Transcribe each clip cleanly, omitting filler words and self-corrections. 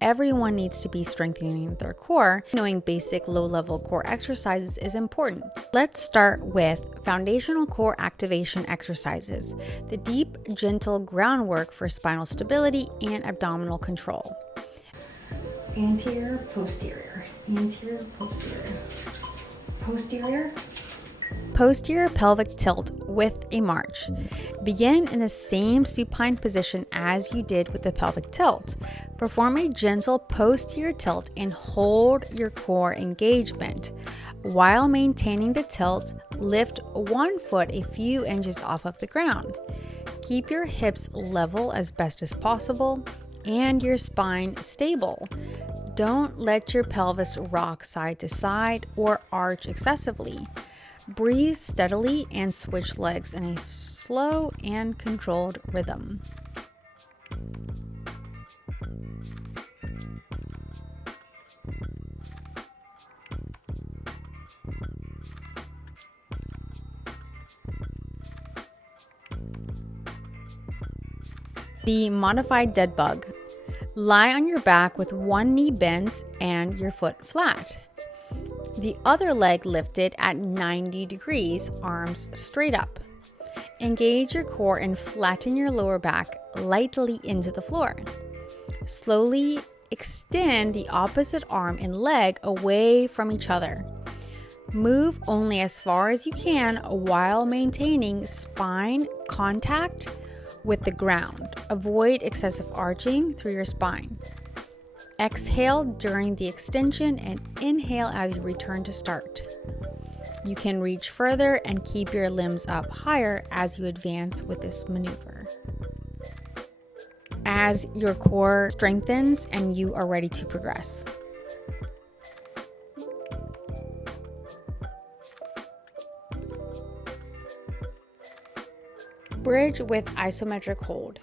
everyone needs to be strengthening their core, knowing basic low-level core exercises is important. Let's start with foundational core activation exercises, the deep, gentle groundwork for spinal stability and abdominal control. Anterior, posterior, anterior, posterior, posterior. Posterior pelvic tilt with a march. Begin in the same supine position as you did with the pelvic tilt. Perform a gentle posterior tilt and hold your core engagement. While maintaining the tilt, lift one foot a few inches off of the ground. Keep your hips level as best as possible and your spine stable. Don't let your pelvis rock side to side or arch excessively. Breathe steadily and switch legs in a slow and controlled rhythm. The modified dead bug. Lie on your back with one knee bent and your foot flat. The other leg lifted at 90 degrees, arms straight up. Engage your core and flatten your lower back lightly into the floor. Slowly extend the opposite arm and leg away from each other. Move only as far as you can while maintaining spine contact with the ground. Avoid excessive arching through your spine. Exhale during the extension and inhale as you return to start. You can reach further and keep your limbs up higher as you advance with this maneuver. As your core strengthens and you are ready to progress. Bridge with isometric hold.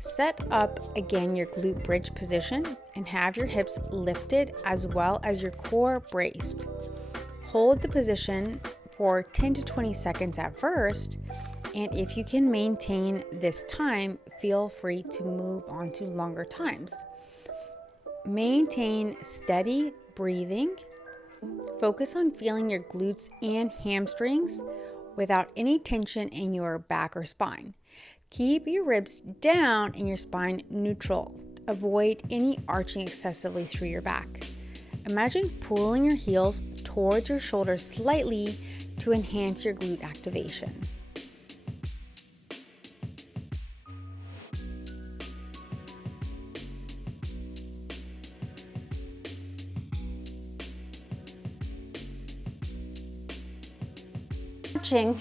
Set up again your glute bridge position and have your hips lifted as well as your core braced. Hold the position for 10 to 20 seconds at first, and if you can maintain this time, feel free to move on to longer times. Maintain steady breathing. Focus on feeling your glutes and hamstrings without any tension in your back or spine. Keep your ribs down and your spine neutral. Avoid any arching excessively through your back. Imagine pulling your heels towards your shoulders slightly to enhance your glute activation. Marching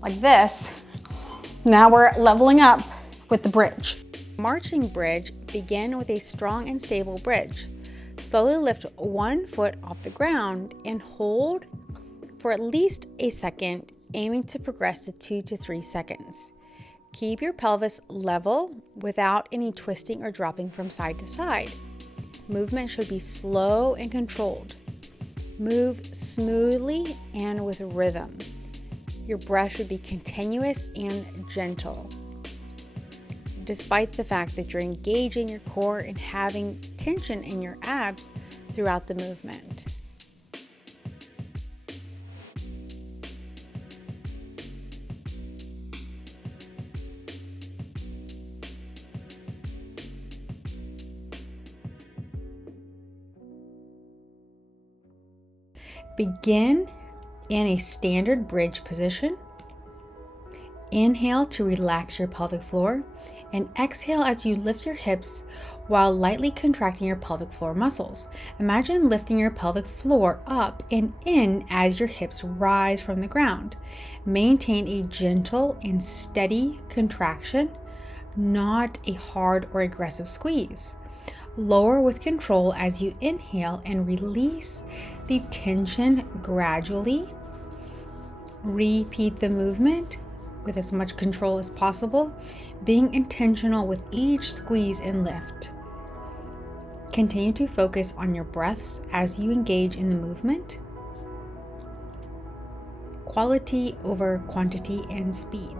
like this. Now we're leveling up with the bridge. Marching bridge, begin with a strong and stable bridge. Slowly lift one foot off the ground and hold for at least a second, aiming to progress to 2 to 3 seconds. Keep your pelvis level without any twisting or dropping from side to side. Movement should be slow and controlled. Move smoothly and with rhythm. Your breath should be continuous and gentle. Despite the fact that you're engaging your core and having tension in your abs throughout the movement. Begin in a standard bridge position. Inhale to relax your pelvic floor and exhale as you lift your hips while lightly contracting your pelvic floor muscles. Imagine lifting your pelvic floor up and in as your hips rise from the ground. Maintain a gentle and steady contraction, not a hard or aggressive squeeze. Lower with control as you inhale and release the tension gradually. Repeat the movement with as much control as possible, being intentional with each squeeze and lift. Continue to focus on your breaths as you engage in the movement. Quality over quantity and speed.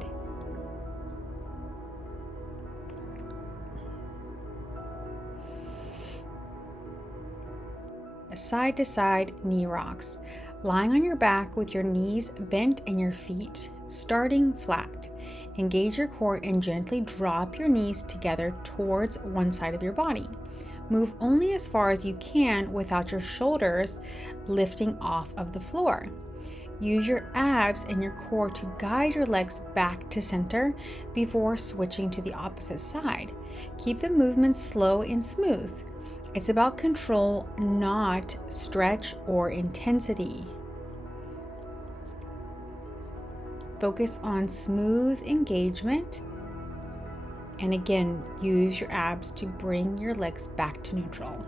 side to side knee rocks, lying on your back with your knees bent and your feet starting flat. Engage your core and gently drop your knees together towards one side of your body. Move only as far as you can without your shoulders lifting off of the floor. Use your abs and your core to guide your legs back to center before switching to the opposite side. Keep the movement slow and smooth. It's about control, not stretch or intensity. Focus on smooth engagement. And again, use your abs to bring your legs back to neutral.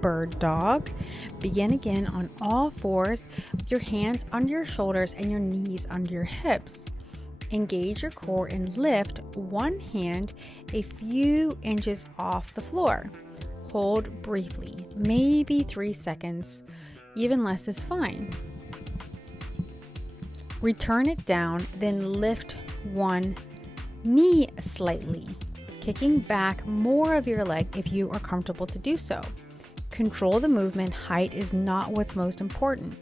Bird dog. Begin again on all fours with your hands under your shoulders and your knees under your hips. Engage your core and lift one hand a few inches off the floor. Hold briefly, maybe 3 seconds. Even less is fine. Return it down, then lift one knee slightly, kicking back more of your leg if you are comfortable to do so. Control the movement. Height is not what's most important.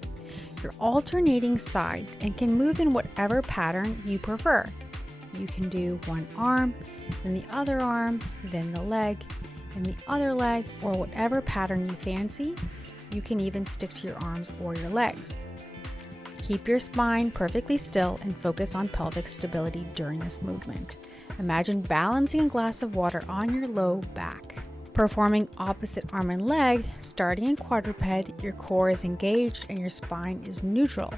You're alternating sides and can move in whatever pattern you prefer. You can do one arm, then the other arm, then the leg, and the other leg, or whatever pattern you fancy. You can even stick to your arms or your legs. Keep your spine perfectly still and focus on pelvic stability during this movement. Imagine balancing a glass of water on your low back. Performing opposite arm and leg, starting in quadruped, your core is engaged and your spine is neutral.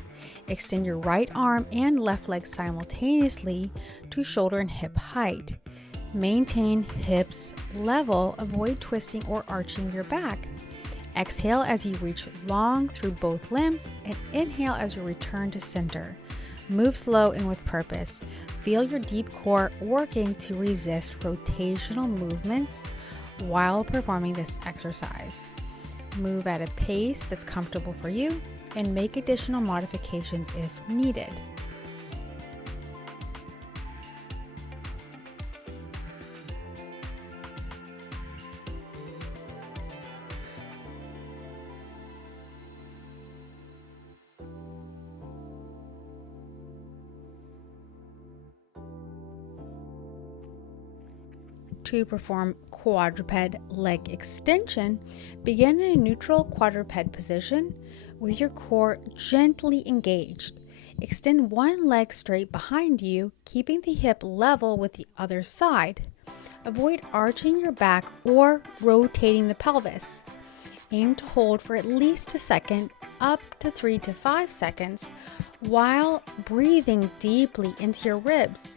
Extend your right arm and left leg simultaneously to shoulder and hip height. Maintain hips level, avoid twisting or arching your back. Exhale as you reach long through both limbs and inhale as you return to center. Move slow and with purpose. Feel your deep core working to resist rotational movements while performing this exercise. Move at a pace that's comfortable for you and make additional modifications if needed. To perform quadruped leg extension, begin in a neutral quadruped position with your core gently engaged. Extend one leg straight behind you, keeping the hip level with the other side. Avoid arching your back or rotating the pelvis. Aim to hold for at least a second, up to 3 to 5 seconds, while breathing deeply into your ribs.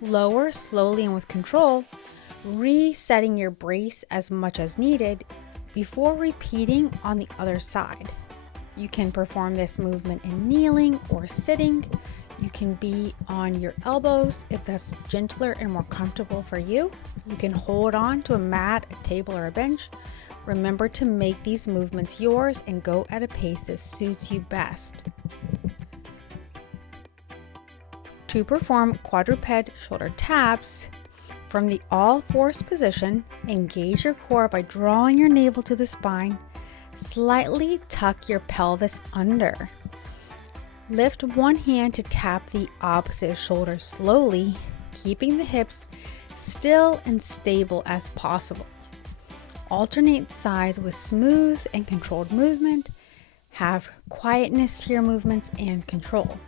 Lower slowly and with control, resetting your brace as much as needed before repeating on the other side. You can perform this movement in kneeling or sitting. You can be on your elbows if that's gentler and more comfortable for you. You can hold on to a mat, a table, or a bench. Remember to make these movements yours and go at a pace that suits you best. To perform quadruped shoulder taps, from the all fours position, engage your core by drawing your navel to the spine. Slightly tuck your pelvis under. Lift one hand to tap the opposite shoulder slowly, keeping the hips still and stable as possible. Alternate sides with smooth and controlled movement. Have quietness to your movements and control.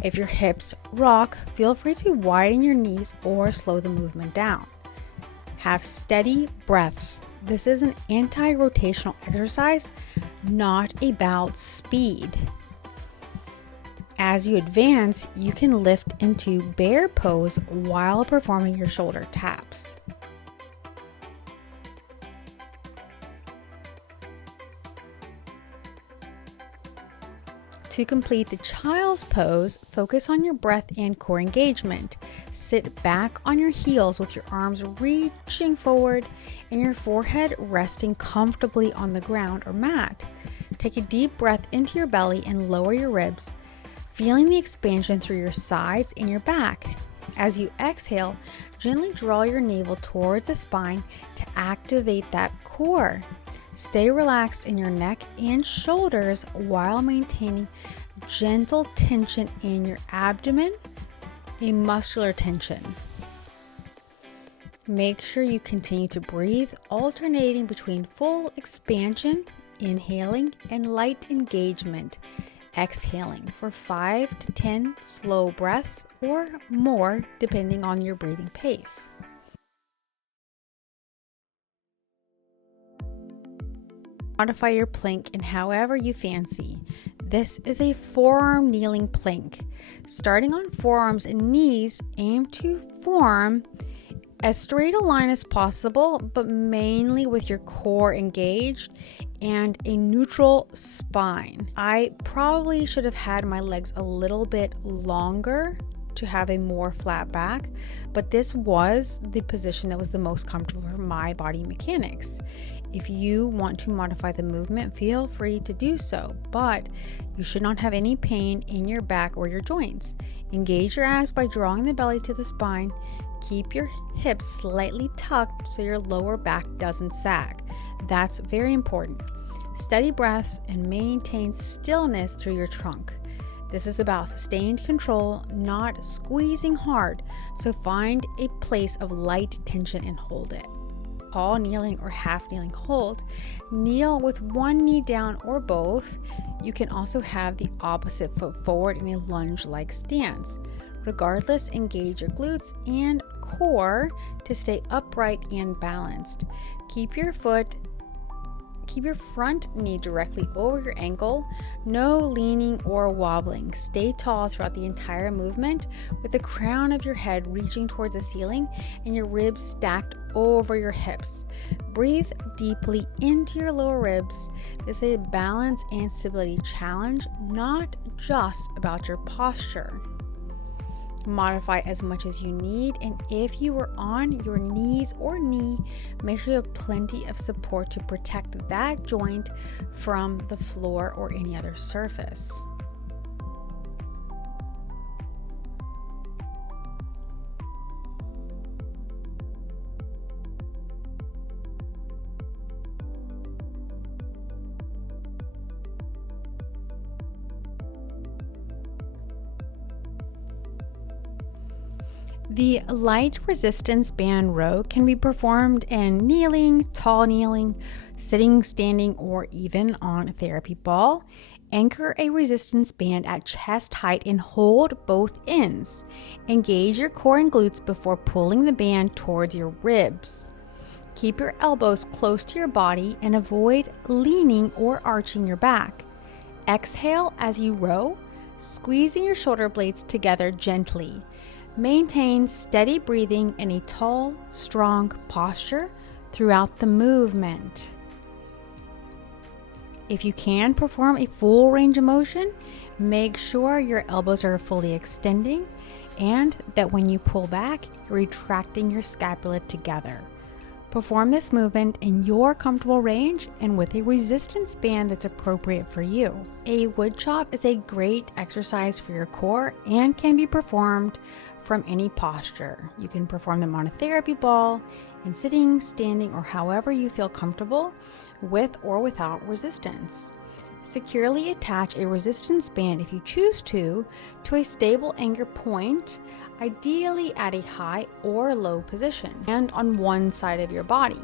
If your hips rock, feel free to widen your knees or slow the movement down. Have steady breaths. This is an anti-rotational exercise, not about speed. As you advance, you can lift into bear pose while performing your shoulder taps. To complete the child's pose, focus on your breath and core engagement. Sit back on your heels with your arms reaching forward and your forehead resting comfortably on the ground or mat. take a deep breath into your belly and lower your ribs, feeling the expansion through your sides and your back. As you exhale, gently draw your navel towards the spine to activate that core. Stay relaxed in your neck and shoulders while maintaining gentle tension in your abdomen, a muscular tension. Make sure you continue to breathe, alternating between full expansion, inhaling, and light engagement, exhaling for 5 to 10 slow breaths or more depending on your breathing pace. Modify your plank in however you fancy. This is a forearm kneeling plank. Starting on forearms and knees, aim to form as straight a line as possible, but mainly with your core engaged and a neutral spine. I probably should have had my legs a little bit longer to have a more flat back, but this was the position that was the most comfortable for my body mechanics. If you want to modify the movement, feel free to do so, but you should not have any pain in your back or your joints. Engage your abs by drawing the belly to the spine. Keep your hips slightly tucked so your lower back doesn't sag. That's very important. Steady breaths and maintain stillness through your trunk. This is about sustained control, not squeezing hard, so find a place of light tension and hold it. Tall kneeling or half kneeling hold. Kneel with one knee down or both. You can also have the opposite foot forward in a lunge-like stance. Regardless, engage your glutes and core to stay upright and balanced. Keep your front knee directly over your ankle. No leaning or wobbling. Stay tall throughout the entire movement with the crown of your head reaching towards the ceiling and your ribs stacked over your hips. Breathe deeply into your lower ribs. This is a balance and stability challenge, not just about your posture. Modify as much as you need, and if you are on your knees or knee, make sure you have plenty of support to protect that joint from the floor or any other surface. The light resistance band row can be performed in kneeling, tall kneeling, sitting, standing, or even on a therapy ball. Anchor a resistance band at chest height and hold both ends. Engage your core and glutes before pulling the band towards your ribs. Keep your elbows close to your body and avoid leaning or arching your back. Exhale as you row, squeezing your shoulder blades together gently. Maintain steady breathing in a tall, strong posture throughout the movement. If you can perform a full range of motion, make sure your elbows are fully extending and that when you pull back, you're retracting your scapula together. Perform this movement in your comfortable range and with a resistance band that's appropriate for you. A wood chop is a great exercise for your core and can be performed from any posture. You can perform them on a therapy ball, in sitting, standing, or however you feel comfortable with or without resistance. Securely attach a resistance band if you choose to a stable anchor point, ideally at a high or low position and on one side of your body.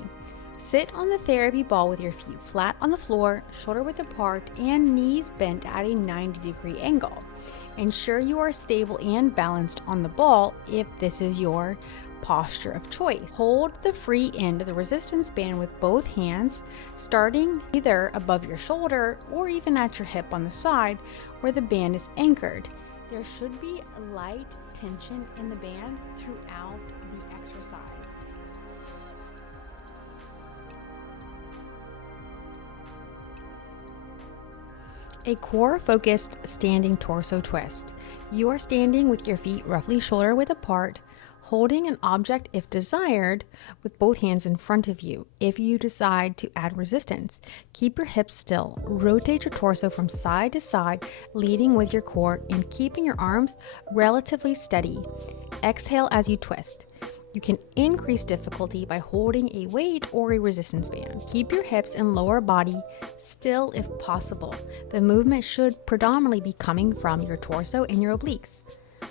Sit on the therapy ball with your feet flat on the floor, shoulder width apart, and knees bent at a 90-degree angle. Ensure you are stable and balanced on the ball if this is your posture of choice. Hold the free end of the resistance band with both hands, starting either above your shoulder or even at your hip on the side where the band is anchored. There should be light tension in the band throughout the exercise. A core-focused standing torso twist. You are standing with your feet roughly shoulder width apart, holding an object if desired with both hands in front of you. If you decide to add resistance, keep your hips still. Rotate your torso from side to side, leading with your core and keeping your arms relatively steady. Exhale as you twist. You can increase difficulty by holding a weight or a resistance band. Keep your hips and lower body still if possible. The movement should predominantly be coming from your torso and your obliques.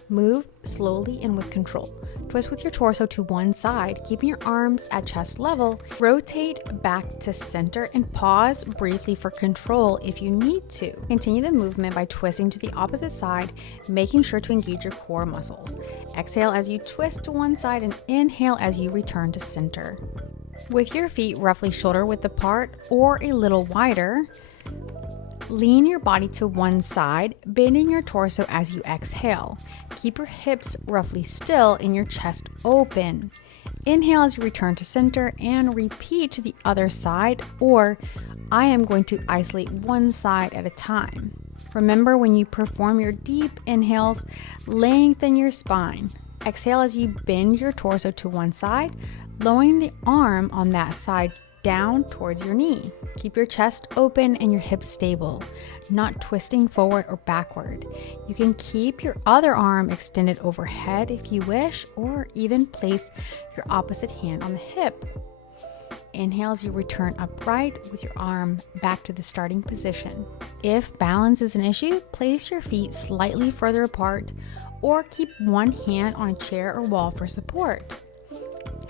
Move slowly and with control. Twist with your torso to one side, keeping your arms at chest level. Rotate back to center and pause briefly for control if you need to. Continue the movement by twisting to the opposite side, making sure to engage your core muscles. Exhale as you twist to one side and inhale as you return to center. With your feet roughly shoulder width apart or a little wider, lean your body to one side, bending your torso as you exhale. Keep your hips roughly still and your chest open. Inhale as you return to center and repeat to the other side, or I am going to isolate one side at a time. Remember, when you perform your deep inhales, lengthen your spine. Exhale as you bend your torso to one side, lowering the arm on that side down towards your knee. Keep your chest open and your hips stable, not twisting forward or backward. You can keep your other arm extended overhead if you wish, or even place your opposite hand on the hip. Inhale as you return upright with your arm back to the starting position. If balance is an issue, place your feet slightly further apart or keep one hand on a chair or wall for support.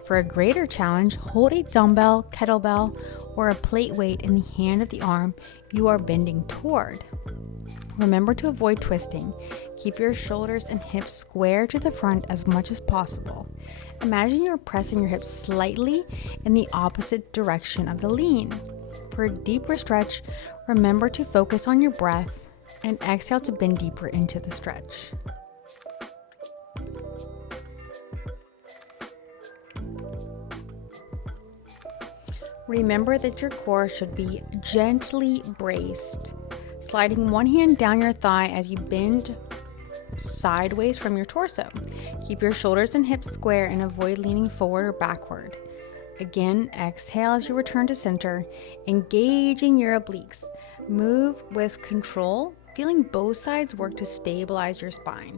For a greater challenge, hold a dumbbell, kettlebell, or a plate weight in the hand of the arm you are bending toward. Remember to avoid twisting. Keep your shoulders and hips square to the front as much as possible. Imagine you're pressing your hips slightly in the opposite direction of the lean. For a deeper stretch, remember to focus on your breath and exhale to bend deeper into the stretch. Remember that your core should be gently braced, sliding one hand down your thigh as you bend sideways from your torso. Keep your shoulders and hips square and avoid leaning forward or backward. Again, exhale as you return to center, engaging your obliques. Move with control, feeling both sides work to stabilize your spine.